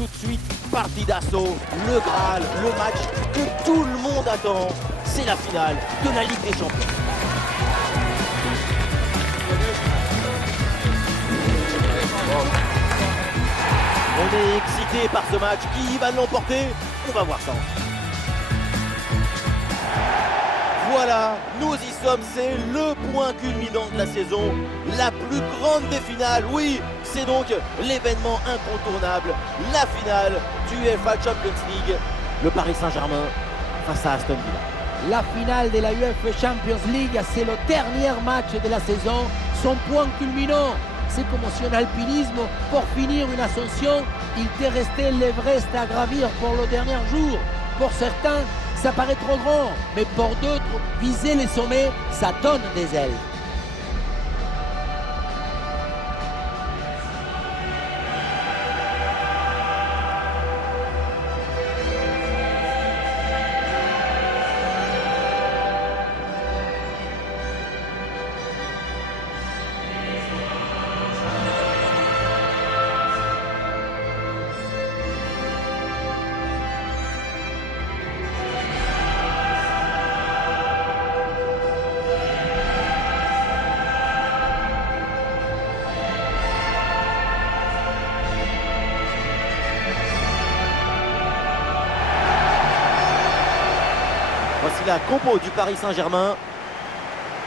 tout de suite, partie d'assaut, le Graal, le match que tout le monde attend. C'est la finale de la Ligue des Champions. On est excité par ce match. Qui va l'emporter? On va voir ça. Voilà, nous y sommes, c'est le point culminant de la saison, la plus grande des finales. Oui, c'est donc l'événement incontournable, la finale du UEFA Champions League. Le Paris Saint-Germain face à Aston Villa. La finale de la UEFA Champions League, c'est le dernier match de la saison, son point culminant. C'est comme si en alpinisme, pour finir une ascension, il te restait l'Everest à gravir pour le dernier jour. Pour certains, ça paraît trop grand, mais pour d'autres, viser les sommets, ça donne des ailes. Voici la compo du Paris Saint-Germain.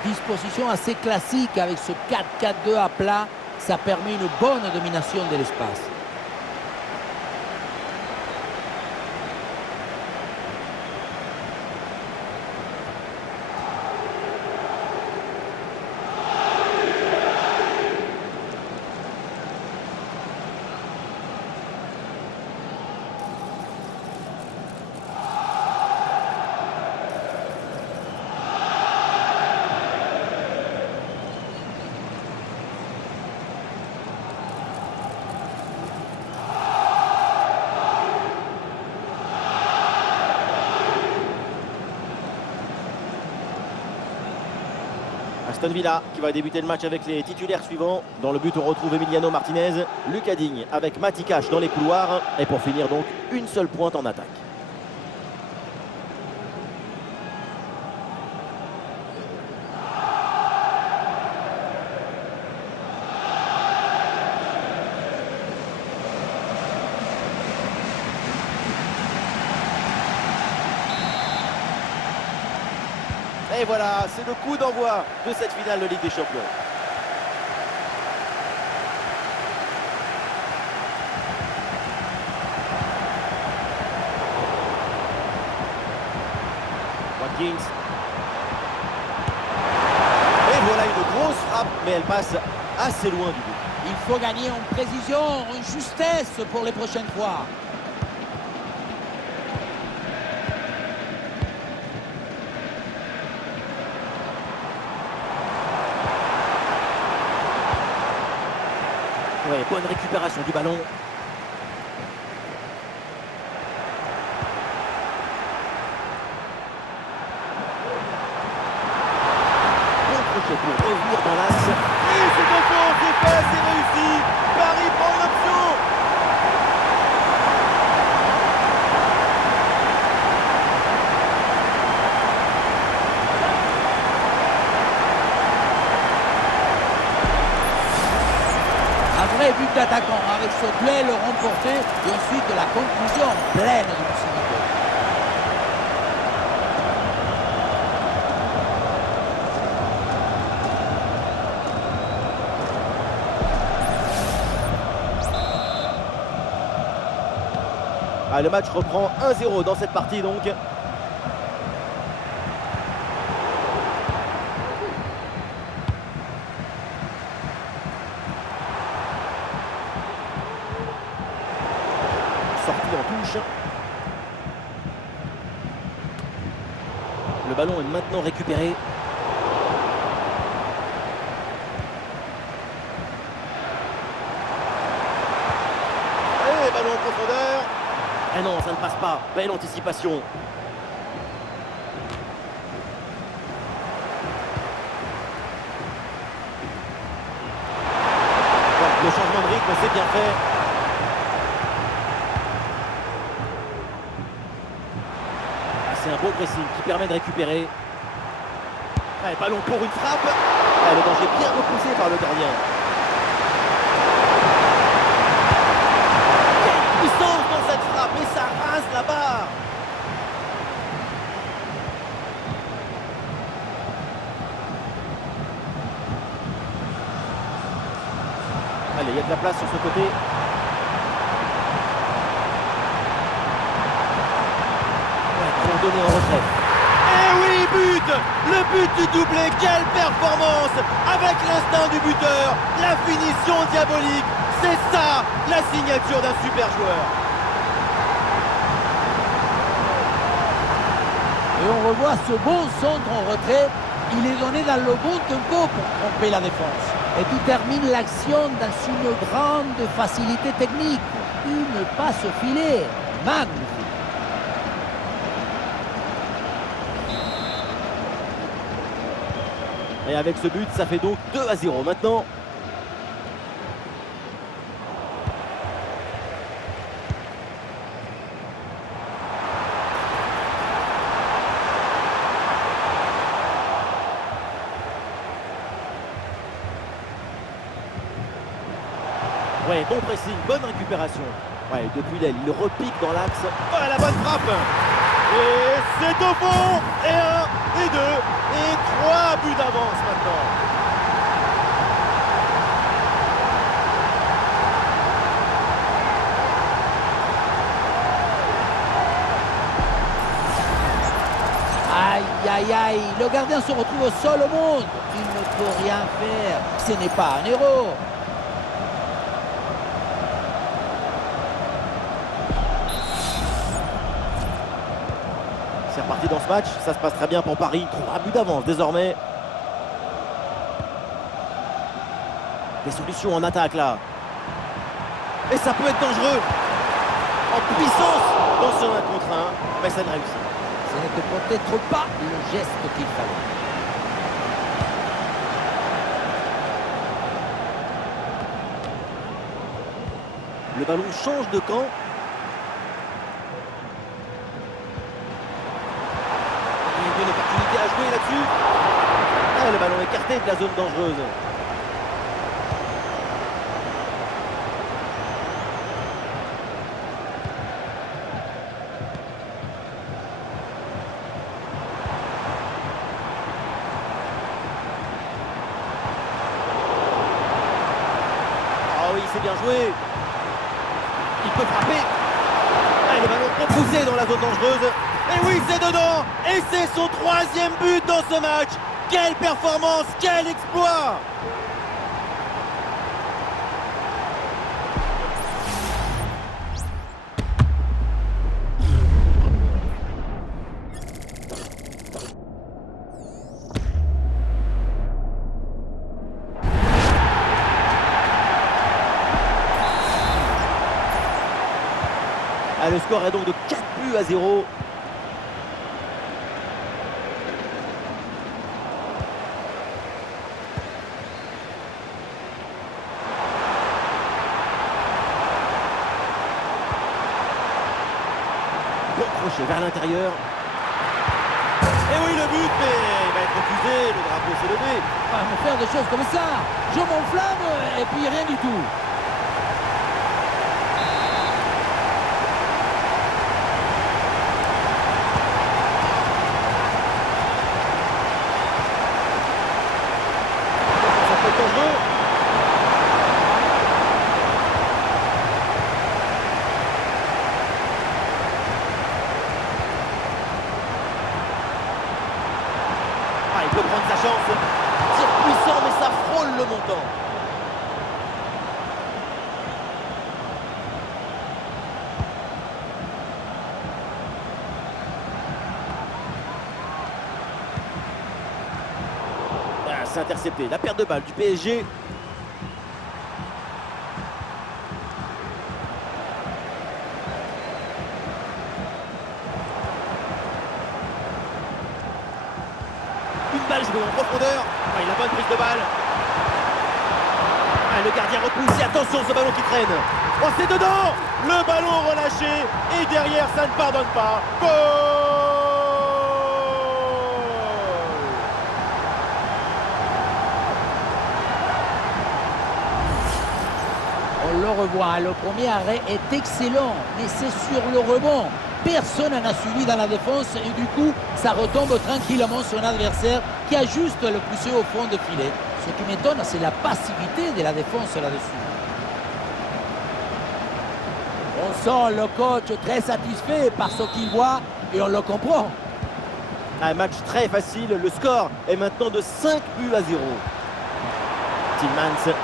Disposition assez classique avec ce 4-4-2 à plat, ça permet une bonne domination de l'espace. Aston Villa qui va débuter le match avec les titulaires suivants. Dans le but, on retrouve Emiliano Martinez, Lucas Digne avec Matty Cash dans les couloirs. Et pour finir donc, une seule pointe en attaque. Et voilà, c'est le coup d'envoi de cette finale de Ligue des Champions. Watkins. Et voilà une grosse frappe, mais elle passe assez loin du but. Il faut gagner en précision, en justesse pour les prochaines fois. Ouais, bonne récupération du ballon. Contre-pied pour revenir dans l'axe. Et c'est au fond, c'est fait, c'est réussi. Paris prend l'option. Un vrai but d'attaquant avec ce duel remporté et ensuite la conclusion pleine de lucidité. Ah, le match reprend 1-0 dans cette partie donc. Sortie en touche. Le ballon est maintenant récupéré. Et ballon en profondeur. Eh non, ça ne passe pas. Belle anticipation. Le changement de rythme, c'est bien fait. Bon pressing qui permet de récupérer. Allez, ballon pour une frappe. Allez, le danger bien repoussé par le gardien. Quelle puissance dans cette frappe et ça rase la barre. Allez, il y a de la place sur ce côté. Donné en retrait. Et oui, but! Le but du doublé, quelle performance! Avec l'instinct du buteur, la finition diabolique, c'est ça la signature d'un super joueur. Et on revoit ce bon centre en retrait, il est donné dans le bon tempo pour tromper la défense. Et tu termines l'action dans une grande facilité technique. Une passe filée, magnifique. Et avec ce but, ça fait donc 2-0 maintenant. Ouais, bon pressing, bonne récupération. Ouais, depuis l'aile, il repique dans l'axe. Oh, la bonne frappe! Et c'est au fond! Et 1, et 2, et 3 buts d'avance maintenant. Aïe, aïe, aïe, le gardien se retrouve seul au monde. Il ne peut rien faire. Ce n'est pas un héros. C'est reparti dans ce match, ça se passe très bien pour Paris. 3 buts d'avance désormais. Des solutions en attaque là. Et ça peut être dangereux. En puissance dans ce 1 contre 1, mais ça ne réussit. Ce n'était peut-être pas le geste qu'il fallait. Le ballon change de camp. Il y a une opportunité à jouer là-dessus. Ah, le ballon écarté de la zone dangereuse. Ah oui, c'est bien joué. Il peut frapper. Ah, le ballon repoussé dans la zone dangereuse. Et oui, c'est dedans. Et c'est son 3e but dans ce match. Quelle performance, quel exploit. Ah, le score est donc de 4 buts à 0. Bon crochet vers l'intérieur. Et oui, le but, mais il va être refusé, le drapeau s'est levé. Pas me faire des choses comme ça. Je m'enflamme et puis rien du tout. Il peut prendre sa chance. Tir puissant, mais ça frôle le montant. Ah, c'est intercepté. La perte de balle du PSG. Une balle jouée en profondeur. Ah, il a bonne prise de balle. Ah, le gardien repousse. Et attention, ce ballon qui traîne. Oh, c'est dedans. Le ballon relâché. Et derrière, ça ne pardonne pas. Goal! On le revoit, le premier arrêt est excellent, mais c'est sur le rebond. Personne n'en a suivi dans la défense et du coup, ça retombe tranquillement sur un adversaire qui a juste le poussé au fond de filet. Ce qui m'étonne, c'est la passivité de la défense là-dessus. On sent le coach très satisfait par ce qu'il voit et on le comprend. Un match très facile, le score est maintenant de 5 buts à 0. Tillmans.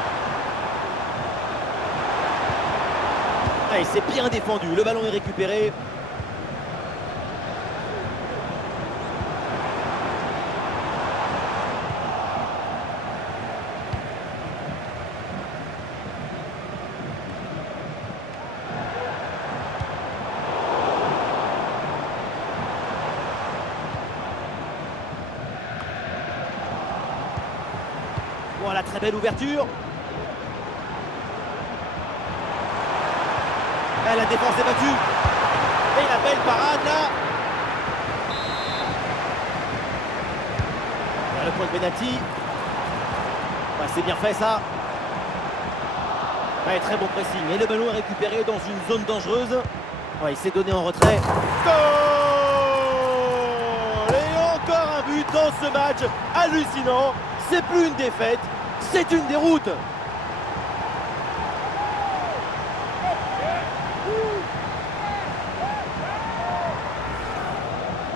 Et c'est bien défendu, le ballon est récupéré. Voilà, très belle ouverture. Et la défense est battue. Et la belle parade là. Et le point de pénalty. Ouais, c'est bien fait ça. Ouais, très bon pressing. Et le ballon est récupéré dans une zone dangereuse. Ouais, il s'est donné en retrait. Goal! Et encore un but dans ce match. Hallucinant. C'est plus une défaite, c'est une déroute.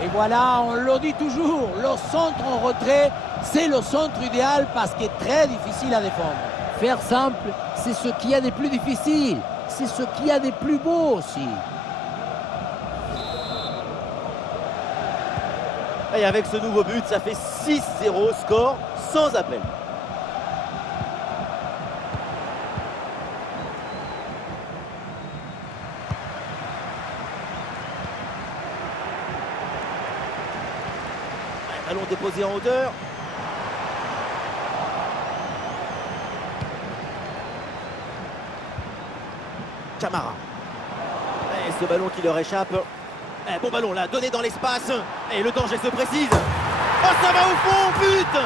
Et voilà, on le dit toujours, le centre en retrait, c'est le centre idéal parce qu'il est très difficile à défendre. Faire simple, c'est ce qu'il y a de plus difficile, c'est ce qu'il y a de plus beau aussi. Et avec ce nouveau but, ça fait 6-0, score sans appel. Ballon déposé en hauteur. Camara. Et ce ballon qui leur échappe. Bon ballon là, donné dans l'espace. Et le danger se précise. Oh, ça va au fond, but!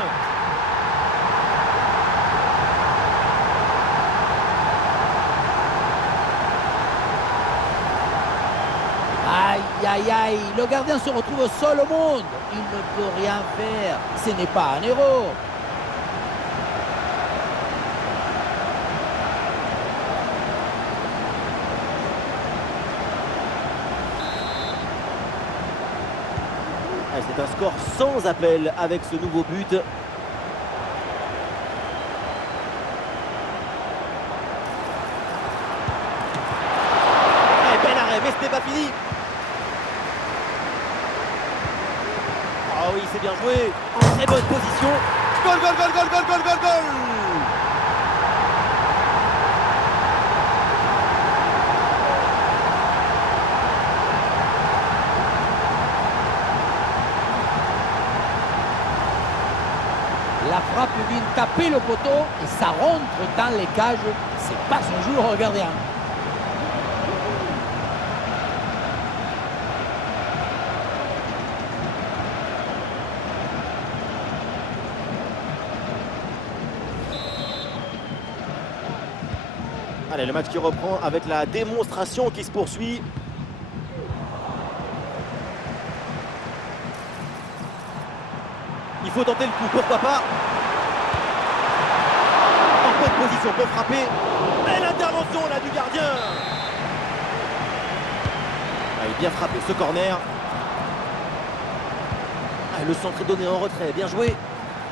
Aïe, aïe, aïe, le gardien se retrouve seul au monde. Il ne peut rien faire. Ce n'est pas un héros. C'est un score sans appel avec ce nouveau but. Bel arrêt, mais ce n'est pas fini. Ah oui, c'est bien joué. Très bonne position. Goal, goal, goal, goal, goal, goal, goal, goal. La frappe vient taper le poteau et ça rentre dans les cages. C'est pas son jour au gardien. Allez, le match qui reprend avec la démonstration qui se poursuit. Il faut tenter le coup, pourquoi pas. En bonne position pour frapper. Belle intervention là du gardien. Il est bien frappé ce corner. Le centre est donné en retrait, bien joué.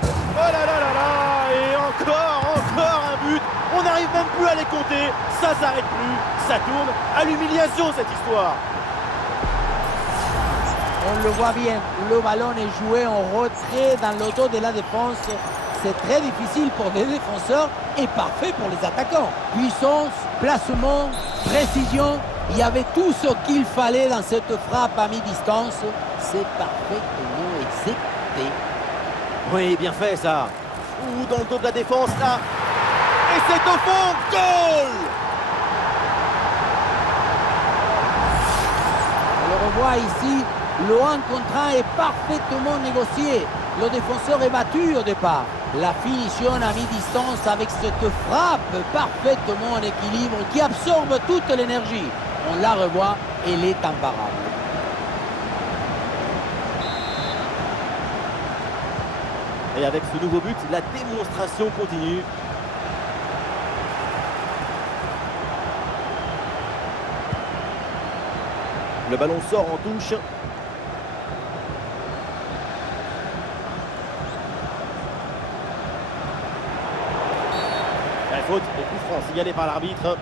Oh là là là là. Et encore un but. On n'arrive même plus à les compter. Ça s'arrête plus. Ça tourne à l'humiliation cette histoire. On le voit bien, le ballon est joué en retrait dans le dos de la défense. C'est très difficile pour les défenseurs et parfait pour les attaquants. Puissance, placement, précision, il y avait tout ce qu'il fallait dans cette frappe à mi-distance. C'est parfaitement exécuté. Oui, bien fait ça. Ou dans le dos de la défense là. Et c'est au fond, goal! On le revoit ici. Le 1 contre 1 est parfaitement négocié. Le défenseur est battu au départ. La finition à mi-distance avec cette frappe parfaitement en équilibre qui absorbe toute l'énergie. On la revoit, elle est imparable. Et avec ce nouveau but, la démonstration continue. Le ballon sort en touche. La faute et coup franc signalé par l'arbitre.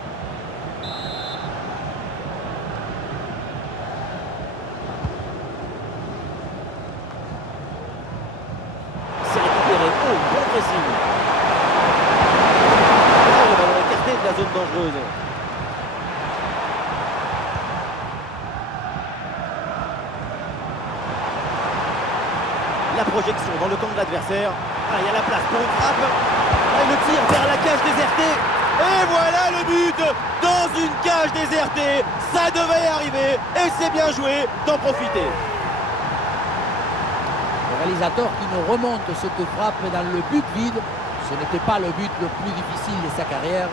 C'est récupéré. Oh, bon pressing. Oh, le ballon écarté de la zone dangereuse. La projection dans le camp de l'adversaire. Ah, il y a la place pour une frappe. Et le tir vers la cage désertée. Et voilà le but dans une cage désertée. Ça devait arriver et c'est bien joué d'en profiter. Le réalisateur qui nous remonte cette frappe dans le but vide, ce n'était pas le but le plus difficile de sa carrière.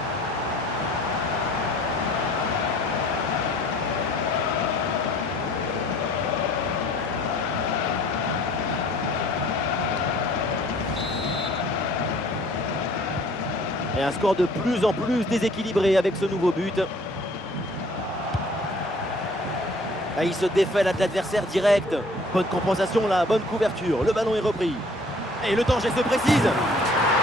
Et un score de plus en plus déséquilibré avec ce nouveau but. Ah, il se défait là de l'adversaire direct. Bonne compensation là, bonne couverture. Le ballon est repris. Et le danger se précise.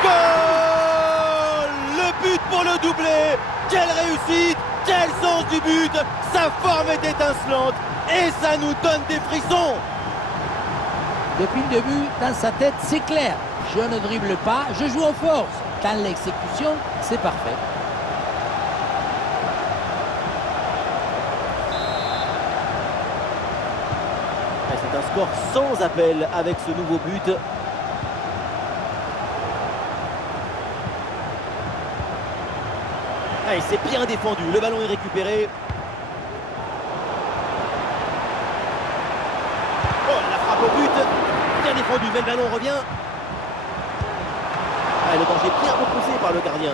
Goal! Le but pour le doublé. Quelle réussite! Quel sens du but! Sa forme est étincelante. Et ça nous donne des frissons. Depuis le début, dans sa tête, c'est clair. Je ne dribble pas, je joue en force. Dans l'exécution, c'est parfait. C'est un score sans appel avec ce nouveau but. Et c'est bien défendu, le ballon est récupéré. Oh, la frappe au but. Bien défendu, mais le ballon revient. Ah, le danger bien repoussé par le gardien.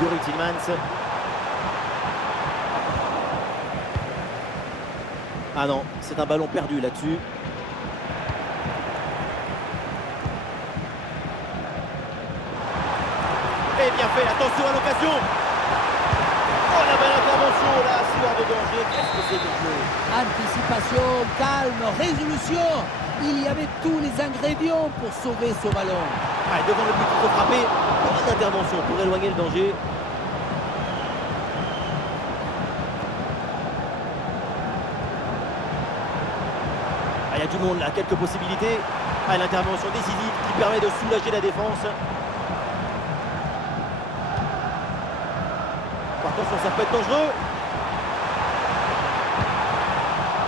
Youri Tillmans. Ah non, c'est un ballon perdu là-dessus. Et bien fait, attention à l'occasion. Oh, la belle intervention là, hors de danger. Qu'est-ce que c'est que jeu? Anticipation, calme, résolution. Il y avait tous les ingrédients pour sauver ce ballon. Ah, devant le but, il faut frapper. Bonne intervention pour éloigner le danger. Ah, il y a du monde là, quelques possibilités. Ah, l'intervention décisive qui permet de soulager la défense. Attention, ça peut être dangereux.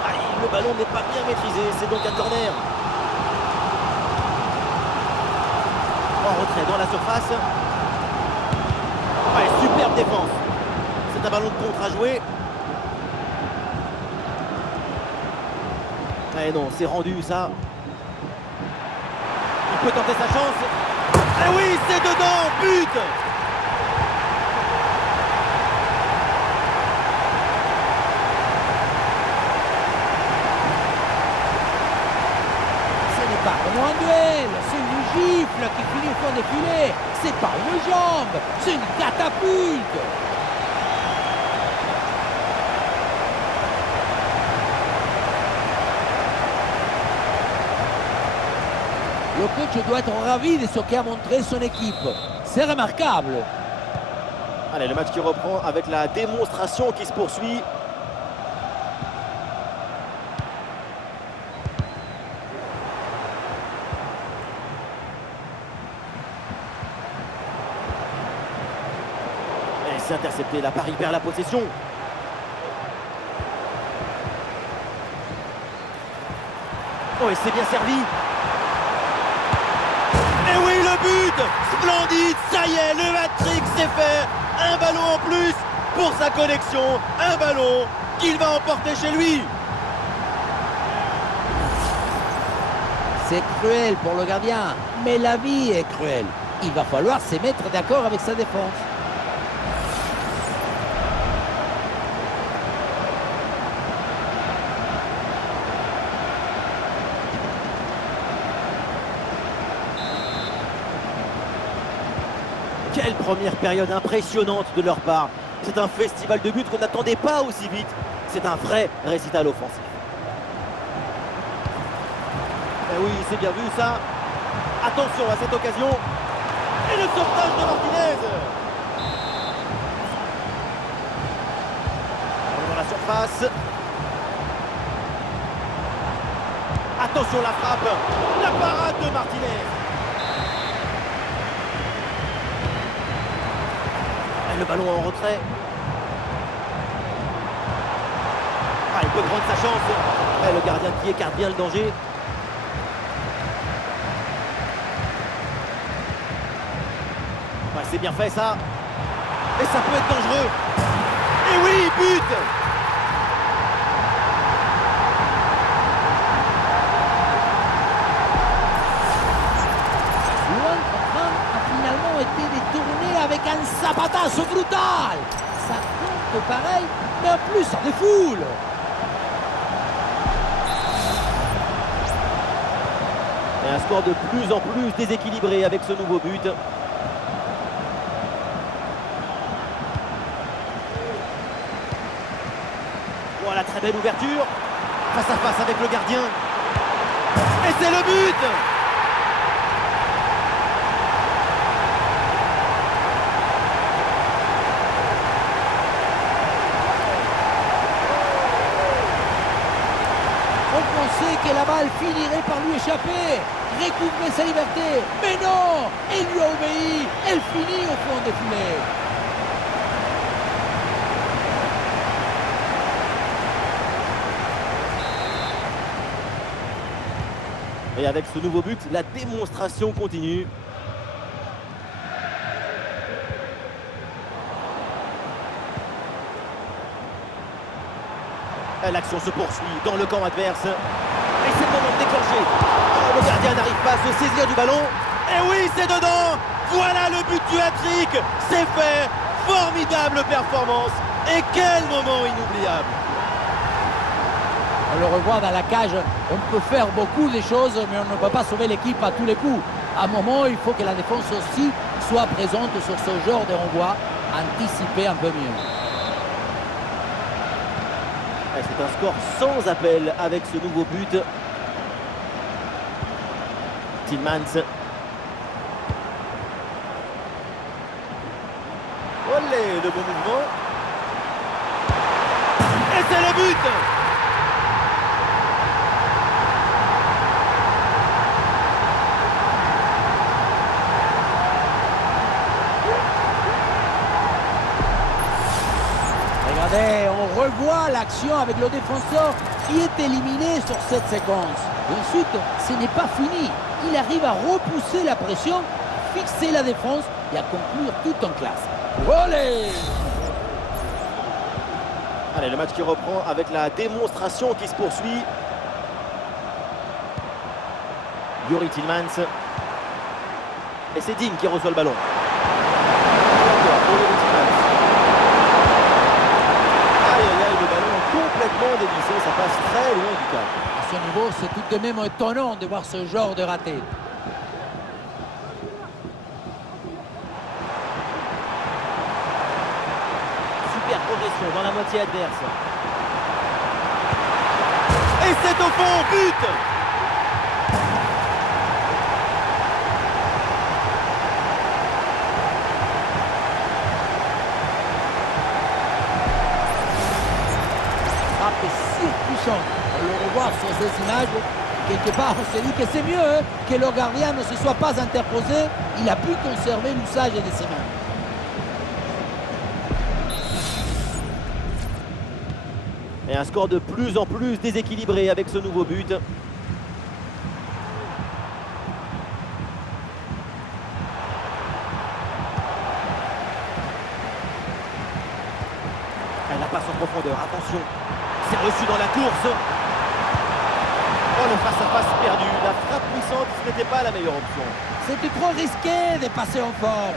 Aïe, le ballon n'est pas bien maîtrisé, c'est donc un corner. En retrait dans la surface. Ouais, superbe défense. C'est un ballon de contre à jouer. Eh non, c'est rendu ça. Il peut tenter sa chance. Eh oui, c'est dedans, but! Pas vraiment un duel, c'est une gifle qui finit au fond des filets. C'est pas une jambe, c'est une catapulte. Le coach doit être ravi de ce qu'a montré son équipe. C'est remarquable. Allez, le match qui reprend avec la démonstration qui se poursuit. C'est intercepté, la Paris perd la possession. Oh, et c'est bien servi. Et oui, le but, splendide, ça y est, le hat-trick c'est fait. Un ballon en plus pour sa collection, un ballon qu'il va emporter chez lui. C'est cruel pour le gardien, mais la vie est cruelle. Il va falloir se mettre d'accord avec sa défense. Quelle première période impressionnante de leur part. C'est un festival de buts qu'on n'attendait pas aussi vite. C'est un vrai récital offensif. Eh oui, c'est bien vu ça. Attention à cette occasion. Et le sauvetage de Martinez. Dans la surface. Attention la frappe. La parade de Martinez. Et le ballon en retrait. Ah, il peut prendre sa chance. Et le gardien qui écarte bien le danger. Ouais, c'est bien fait ça. Et ça peut être dangereux. Et oui, but! Luan Coman a finalement été détourné avec un zapatazo brutal. Ça compte pareil, mais en plus ça défoule. Et un score de plus en plus déséquilibré avec ce nouveau but. Voilà, très belle ouverture. Face à face avec le gardien. Et c'est le but! On pensait que la balle finirait par lui échapper, recouvrer sa liberté. Mais non, elle lui a obéi, elle finit au fond des filets. Et avec ce nouveau but, la démonstration continue. Et l'action se poursuit dans le camp adverse. Et c'est le moment de déclencher. Oh, le gardien n'arrive pas à se saisir du ballon. Et oui, c'est dedans. Voilà le but du hat-trick. C'est fait. Formidable performance. Et quel moment inoubliable. On le revoit dans la cage, on peut faire beaucoup de choses, mais on ne peut pas sauver l'équipe à tous les coups. À un moment, il faut que la défense aussi soit présente sur ce genre de renvoi, anticiper un peu mieux. C'est un score sans appel avec ce nouveau but. Tillmans. Olé, le bon mouvement. Et c'est le but! Regardez, on revoit l'action avec le défenseur qui est éliminé sur cette séquence. Et ensuite, ce n'est pas fini. Il arrive à repousser la pression, à fixer la défense et à conclure tout en classe. Olé! Allez, le match qui reprend avec la démonstration qui se poursuit. Youri Tillmans. Et c'est Digne qui reçoit le ballon. Complètement dévissé, ça passe très loin du cadre. À ce niveau, c'est tout de même étonnant de voir ce genre de raté. Super progression dans la moitié adverse. Et c'est au fond, but! Surpuissant. On le revoit sur ces images. Quelque part, on se dit que c'est mieux que le gardien ne se soit pas interposé. Il a pu conserver l'usage de ses mains. Et un score de plus en plus déséquilibré avec ce nouveau but. profondeur, attention. C'est reçu dans la course. Oh, le face-à-face perdu. La frappe puissante, ce n'était pas la meilleure option. C'était trop risqué de passer en force.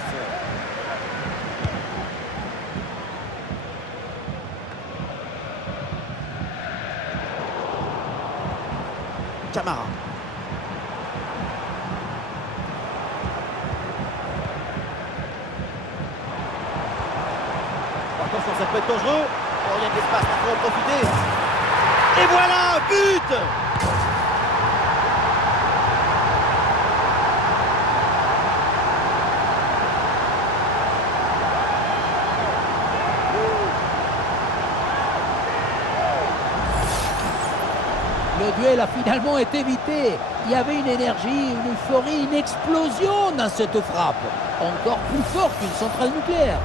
Camara. Attention, ça peut être dangereux. Oh, il y a de l'espace, il faut en profiter. Et voilà, but! Le duel a finalement été évité. Il y avait une énergie, une euphorie, une explosion dans cette frappe. Encore plus fort qu'une centrale nucléaire.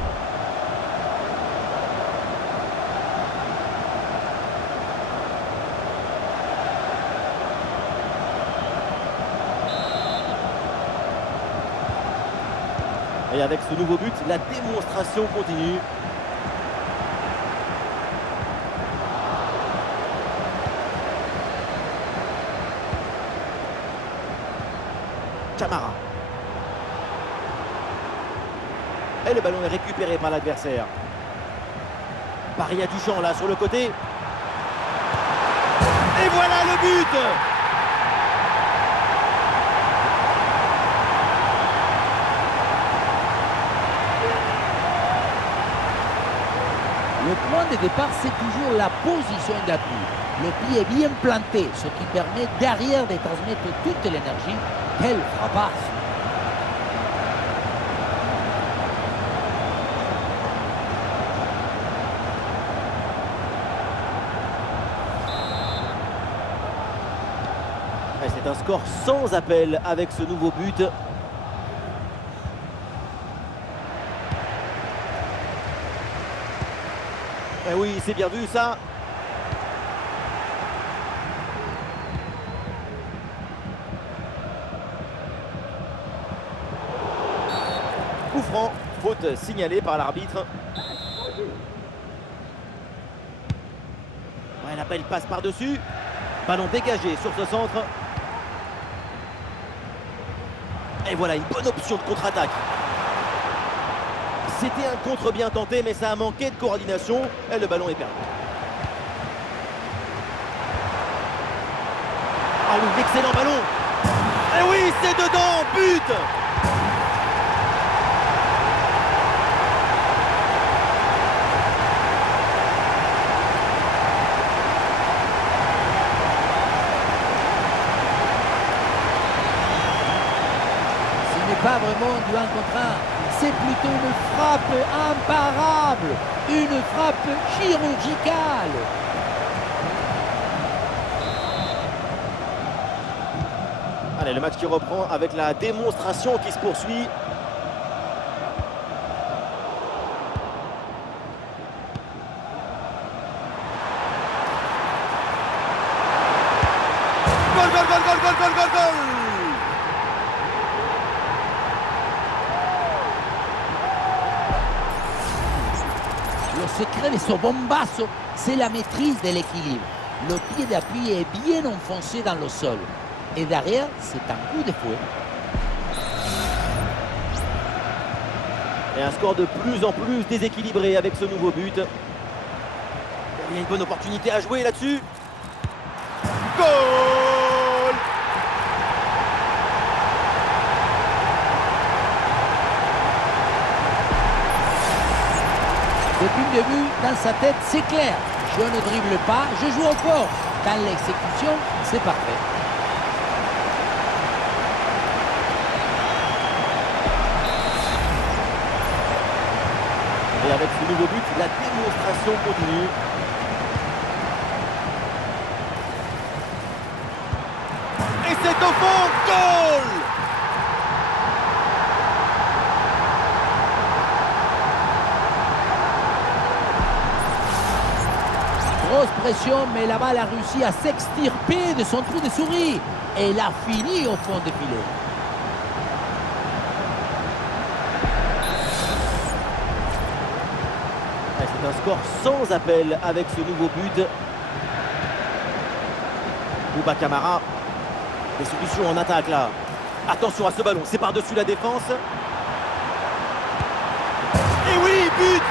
Et avec ce nouveau but, la démonstration continue. Camara. Et le ballon est récupéré par l'adversaire. Paris a du champ là sur le côté. Et voilà le but! Le point de départ, c'est toujours la position d'appui. Le pied est bien planté, ce qui permet derrière de transmettre toute l'énergie. Quelle frappasse! C'est un score sans appel avec ce nouveau but. Eh oui, c'est bien vu ça. Coup franc, faute signalée par l'arbitre. Ouais, l'appel passe par-dessus. Ballon dégagé sur ce centre. Et voilà, une bonne option de contre-attaque. C'était un contre bien tenté, mais ça a manqué de coordination. Et le ballon est perdu. Ah oui, excellent ballon. Et oui, c'est dedans, but! Pas vraiment du 1 contre 1, c'est plutôt une frappe imparable, une frappe chirurgicale. Allez, le match qui reprend avec la démonstration qui se poursuit. Goal, goal, goal, goal, goal, goal, goal, goal! Le secret de ce bombasso, c'est la maîtrise de l'équilibre. Le pied d'appui est bien enfoncé dans le sol. Et derrière, c'est un coup de fouet. Et un score de plus en plus déséquilibré avec ce nouveau but. Il y a une bonne opportunité à jouer là-dessus. Goal! Depuis le début, dans sa tête, c'est clair. Je ne dribble pas, je joue au fort. Dans l'exécution, c'est parfait. Et avec ce nouveau but, la démonstration continue. Et c'est au fond, goal! Grosse pression, mais la balle a réussi à s'extirper de son trou de souris. Et elle a fini au fond de filet. Un score sans appel avec ce nouveau but. Bouba Camara. Des solutions en attaque là. Attention à ce ballon, c'est par-dessus la défense. Et oui, but!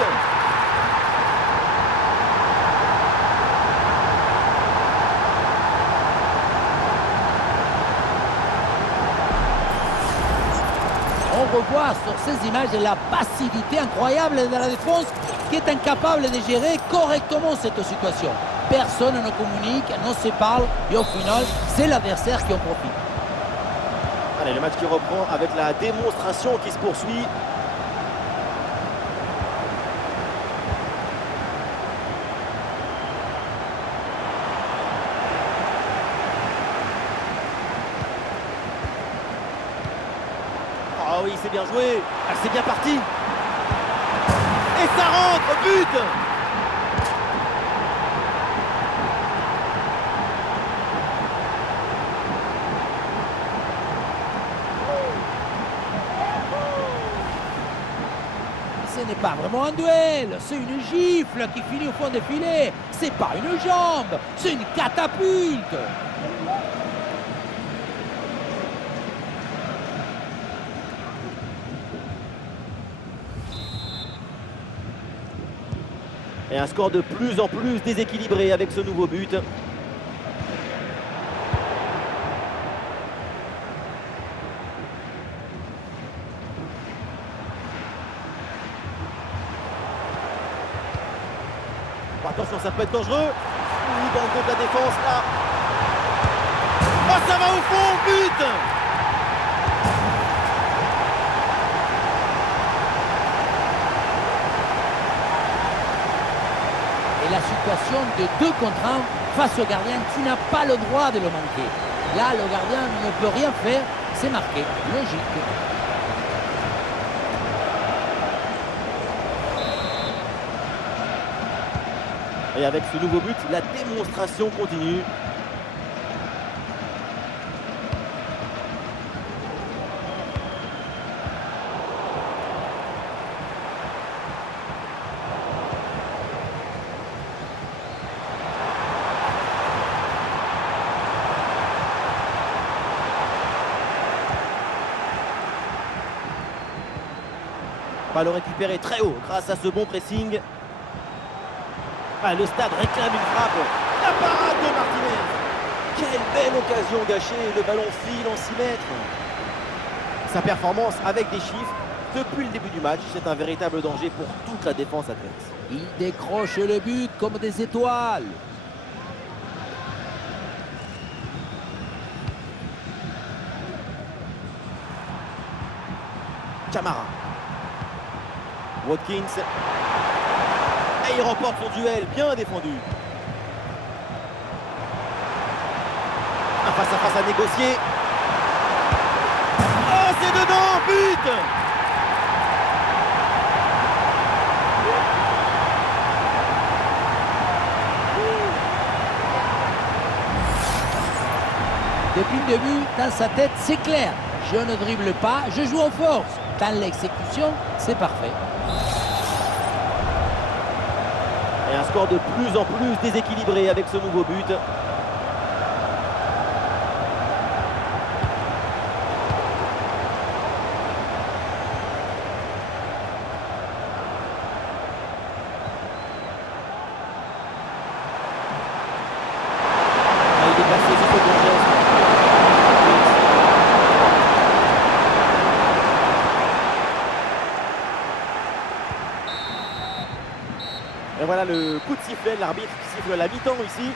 On revoit sur ces images la passivité incroyable de la défense qui est incapable de gérer correctement cette situation. Personne ne communique, ne se parle et au final, c'est l'adversaire qui en profite. Allez, le match qui reprend avec la démonstration qui se poursuit. Ah oui, c'est bien joué. Ah, c'est bien parti. Et ça rentre, but! Ce n'est pas vraiment un duel, c'est une gifle qui finit au fond des filets. C'est pas une jambe, c'est une catapulte. Et un score de plus en plus déséquilibré avec ce nouveau but. Attention, ça peut être dangereux. Ou dans le dos de la défense, là. Oh, ça va au fond, but! Et la situation de 2 contre 1 face au gardien, tu n'as pas le droit de le manquer. Là, le gardien ne peut rien faire, c'est marqué, logique. Et avec ce nouveau but, la démonstration continue. Ballon récupéré très haut grâce à ce bon pressing. Ah, le stade réclame une frappe. La parade de Martinez. Quelle belle occasion gâchée. Le ballon file en 6 mètres. Sa performance avec des chiffres depuis le début du match, c'est un véritable danger pour toute la défense adverse. Il décroche le but comme des étoiles. Camara. Watkins. Et il remporte son duel, bien défendu. Un face-à-face à négocier. Oh, c'est dedans, but! Depuis le début, dans sa tête, c'est clair. Je ne dribble pas, je joue en force. Dans l'exécution, c'est parfait. Et un score de plus en plus déséquilibré avec ce nouveau but. Il est passé jusqu'au bon geste. Et voilà le coup de sifflet, l'arbitre qui siffle la mi-temps ici.